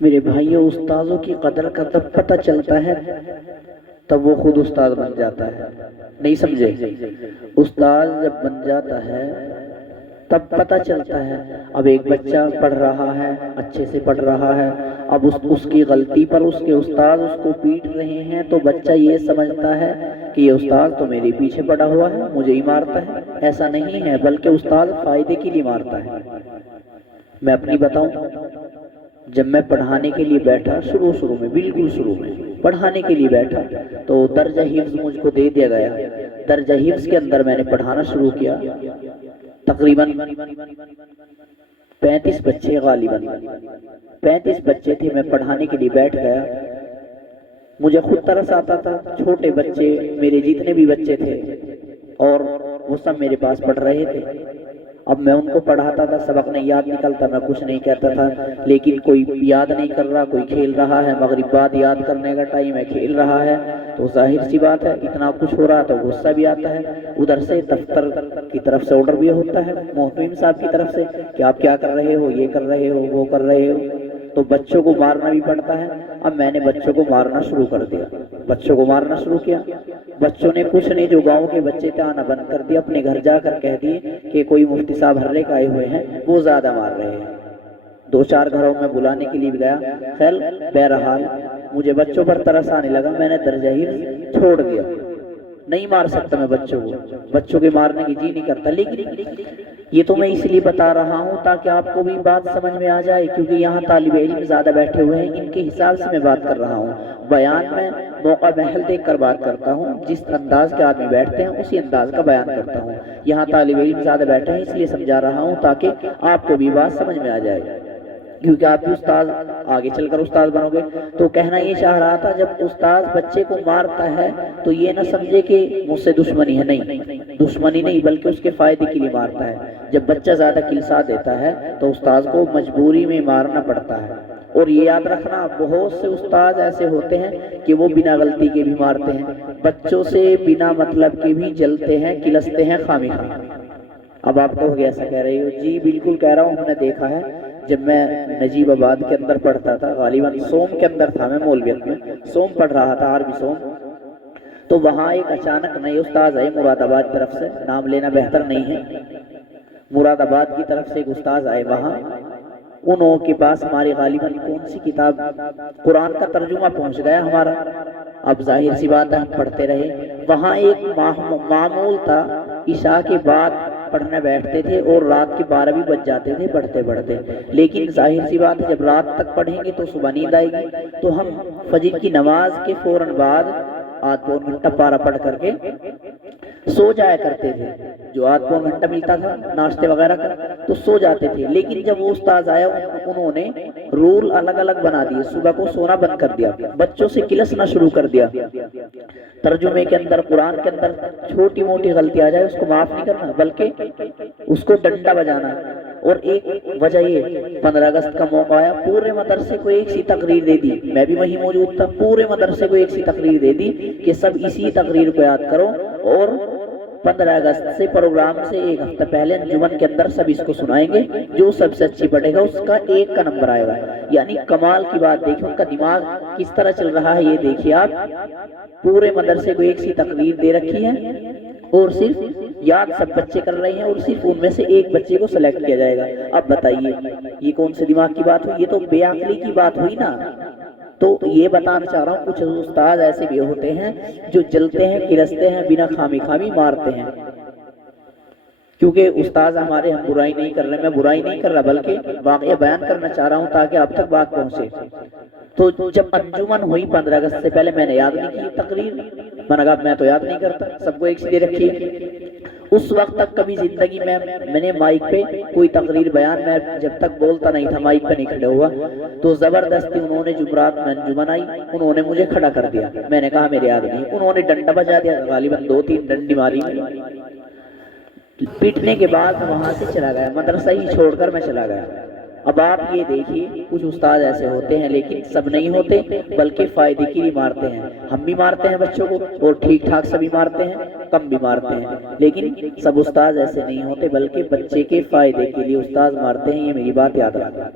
میرے بھائیوں، استاذوں کی قدر کا تب پتہ چلتا ہے تب وہ خود استاد بن جاتا ہے. نہیں سمجھے؟ استاد جب بن جاتا ہے تب پتہ چلتا ہے. اب ایک بچہ پڑھ رہا ہے، اچھے سے پڑھ رہا ہے، اب اس کی غلطی پر اس کے استاد اس کو پیٹ رہے ہیں تو بچہ یہ سمجھتا ہے کہ یہ استاد تو میرے پیچھے پڑا ہوا ہے، مجھے ہی مارتا ہے. ایسا نہیں ہے، بلکہ استاد فائدے کے لیے مارتا ہے. میں اپنی بتاؤں، جب میں پڑھانے کے لیے بیٹھا شروع میں، بالکل شروع میں پڑھانے کے لیے بیٹھا تو درجہ حفظ مجھ کو دے دیا گیا. درجہ حفظ کے اندر میں نے پڑھانا شروع کیا. تقریباً 35 بچے، غالباً 35 بچے تھے. میں پڑھانے کے لیے بیٹھ گیا. مجھے خود ترس آتا تھا. چھوٹے بچے، میرے جتنے بھی بچے تھے، اور وہ سب میرے پاس پڑھ رہے تھے. اب میں ان کو پڑھاتا تھا، سبق نہیں یاد نکلتا، میں کچھ نہیں کہتا تھا. لیکن کوئی یاد نہیں کر رہا، کوئی کھیل رہا ہے. مغرب بعد یاد کرنے کا ٹائم ہے، کھیل رہا ہے. تو ظاہر سی بات ہے اتنا کچھ ہو رہا تو غصہ بھی آتا ہے. ادھر سے دفتر کی طرف سے آرڈر بھی ہوتا ہے، محتمم صاحب کی طرف سے، کہ آپ کیا کر رہے ہو، یہ کر رہے ہو، وہ کر رہے ہو. تو بچوں کو مارنا بھی پڑتا ہے. اب میں نے بچوں کو مارنا شروع کر دیا. بچوں کو مارنا شروع کیا. بچوں نے کچھ نہیں، جو گاؤں کے بچے تھے، آنا بند کر دیا. اپنے گھر جا کر کہہ دیے کہ کوئی مفتی صاحب ہررے کا آئے ہوئے ہیں، وہ زیادہ مار رہے ہیں. 2-4 گھروں میں بلانے کے لیے گیا. خیر بہرحال مجھے بچوں پر ترس آنے لگا. میں نے درجہ حفظ چھوڑ دیا. نہیں مار سکتا میں بچوں کو، بچوں کے مارنے کی جی نہیں کرتا. لیکن یہ تو میں اس لیے بتا رہا ہوں تاکہ آپ کو بھی بات سمجھ میں آ جائے، کیونکہ یہاں طالب علم زیادہ بیٹھے ہوئے ہیں. ان کے حساب سے میں بات کر رہا ہوں. بیان میں موقع محل دیکھ کر بات کرتا ہوں. جس انداز کے آدمی بیٹھتے ہیں اسی انداز کا بیان کرتا ہوں. یہاں طالب علم زیادہ بیٹھے ہیں اس لیے سمجھا رہا ہوں تاکہ آپ کو بھی بات سمجھ میں آ جائے، کیونکہ آپ بھی استاد، آگے چل کر استاد بنو گے. تو کہنا یہ چاہ رہا تھا، جب استاد بچے کو مارتا ہے تو یہ نہ سمجھے کہ مجھ سے دشمنی ہے. نہیں، دشمنی نہیں، بلکہ اس کے فائدے کے لیے مارتا ہے. جب بچہ زیادہ کلسا دیتا ہے تو استاد کو مجبوری میں مارنا پڑتا ہے. اور یہ یاد رکھنا، بہت سے استاد ایسے ہوتے ہیں کہ وہ بنا غلطی کے بھی مارتے ہیں. بچوں سے بنا مطلب کے بھی جلتے ہیں، کلستے ہیں خواہ. اب آپ کو ایسا کہہ رہی ہو، جی بالکل کہہ رہا ہوں. ہم نے دیکھا ہے، جب میں نجیب آباد کے اندر پڑھتا تھا، غالباً سوم کے اندر تھا، میں مولویت میں سوم پڑھ رہا تھا، عربی سوم. تو وہاں ایک اچانک نئے استاد آئے مراد آباد کی طرف سے. نام لینا بہتر نہیں ہے. مراد آباد کی طرف سے ایک استاد آئے. وہاں انہوں کے پاس ہماری غالباً کون سی کتاب، قرآن کا ترجمہ پہنچ گیا ہمارا. اب ظاہر سی بات ہے ہم پڑھتے رہے. وہاں ایک معمول تھا، عشاء کے بعد پڑھنے بیٹھتے تھے اور رات کے 12 بھی بج جاتے تھے پڑھتے پڑھتے. لیکن ظاہر سی بات ہے جب رات تک پڑھیں گے تو صبح نیند آئے گی. تو ہم فجر کی نماز کے فوراً بعد آدھ پون گھنٹہ پارا پڑھ کر کے سو جایا کرتے تھے. جو آدھ پون گھنٹہ ملتا تھا ناشتے وغیرہ کا تو سو جاتے تھے. لیکن جب وہ استاد آیا انہوں نے رول الگ الگ بنا دیے. صبح کو سونا بند کر دیا، بچوں سے کلسنا شروع کر دیا. ترجمے کے اندر، قرآن کے اندر چھوٹی موٹی غلطی آ جائے اس کو معاف نہیں کرنا، بلکہ اس کو ڈنڈا بجانا. اور ایک وجہ یہ، 15 اگست کا موقع آیا، پورے مدرسے کو ایک سی تقریر دے دی. میں بھی وہیں موجود تھا. پورے مدرسے کو ایک سی تقریر دے دی کہ سب اسی تقریر کو یاد کرو، اور 15 اگست سے پروگرام سے ایک ہفتہ پہلے انجمن کے اندر سب اس کو سنائیں گے. جو سب سے اچھی پڑھے گا اس کا 1 کا نمبر آئے گا. یعنی کمال کی بات دیکھیں، ان کا دماغ کس طرح چل رہا ہے یہ دیکھیے آپ. پورے مدرسے کو ایک سی تقریر دے رکھی ہے اور صرف یاد سب بچے کر رہے ہیں، اور صرف ان میں سے ایک بچے کو سلیکٹ کیا جائے گا. اب بتائیے یہ کون سے دماغ کی بات ہوئی؟ یہ تو بے عقلی کی بات ہوئی نا. تو یہ بتانا چاہ رہا ہوں، کچھ استاد ایسے بھی ہوتے ہیں جو جلتے ہیں، کلستے ہیں، بنا خامی مارتے ہیں. کیونکہ استاد ہمارے، ہم برائی نہیں کر رہے، میں برائی نہیں کر رہا، بلکہ واقعہ بیان کرنا چاہ رہا ہوں تاکہ آپ تک بات پہنچے. تو جب انجمن ہوئی 15 اگست سے پہلے، میں نے یاد نہیں کی تقریر. میں نے کہا میں تو یاد نہیں کرتا، سب کو ایک سی دے رکھی ہے. اس وقت تک کبھی زندگی میں نے مائک پہ کوئی تقریر بیان، میں جب تک بولتا نہیں تھا، مائک پہ نہیں کھڑے ہوا، تو زبردستی انہوں نے جمعرات میں انجمن آئی، انہوں نے مجھے کھڑا کر دیا. میں نے کہا میرے یاد نہیں. انہوں نے ڈنڈا بجا دیا، غالباً 2-3 ڈنڈی ماری. پیٹنے کے بعد وہاں سے چلا گیا، مدرسہ ہی چھوڑ کر میں چلا گیا. اب آپ یہ دیکھیے، کچھ استاد ایسے ہوتے ہیں، لیکن سب نہیں ہوتے، بلکہ فائدے کے لیے مارتے ہیں. ہم بھی مارتے ہیں بچوں کو، اور ٹھیک ٹھاک سبھی مارتے ہیں، کم بھی مارتے ہیں. لیکن سب استاد ایسے نہیں ہوتے، بلکہ بچے کے فائدے کے لیے استاد مارتے ہیں. یہ میری بات یاد رکھنا.